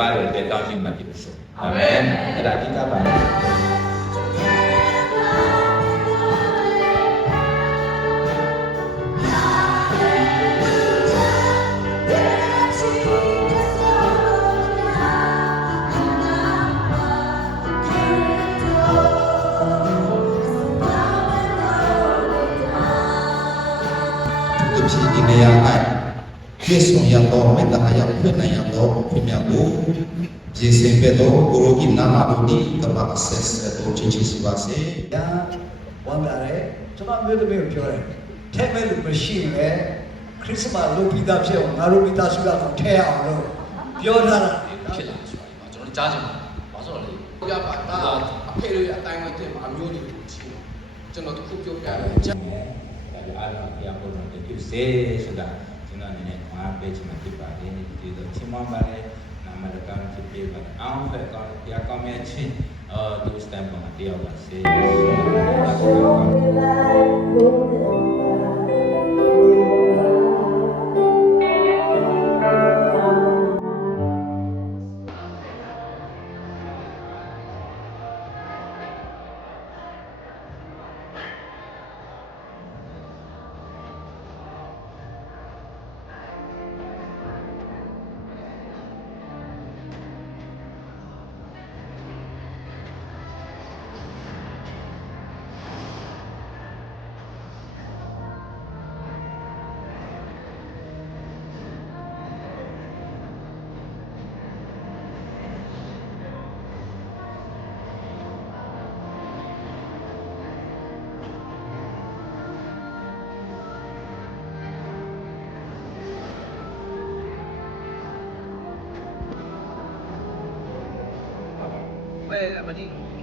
padre de toda misma dirección. Amén. Gracias, Padre. 예수 양도 맨날 하여 맨날 양도 ပြင်ဆင်ပေးသောကိုရိုကြီးနာမတော်ဒီကမ္ဘာဆက်ဆက်တော်ချင်းချီစီပါစေညာဝန်တာလေကျွန်တော်မျိုးသမီးကိုပြောတယ်ထဲမဲ့လူမရှိမလဲခရစ်စမတ်လုပ်ပြီးသားဖြစ်အောင်ငါတို့မိသားစုကတော့ထဲအောင်လို့ပြောထားတာဖြစ်လာဆိုတာဒီမှာကျွန်တော်ကြားချင်တယ်။ဘာလို့လဲ။ပြပါတာအဖေတို့အတိုင်းဝိုင်းတင်မှာအမျိုးတွေချင်းကျွန်တော်တခုပြောပြတယ်ဒါကြောင့်အားလုံးဘုရားဘုရားတည်ဖြစ်စေဆိုတာကျွန်တော် အနေနဲ့အားပေးချင်မှဖြစ်ပါတယ်ဒီတော့ချီးမွမ်းပါတယ်နာမတော်ကောင်းဖြစ်ပေးပါအောင်ဖက်ကောင်းဘုရားကောင်းမြတ်ခြင်းအော်ဒီစတန်ပေါ်မှာတရားပါစေ eh, مدينه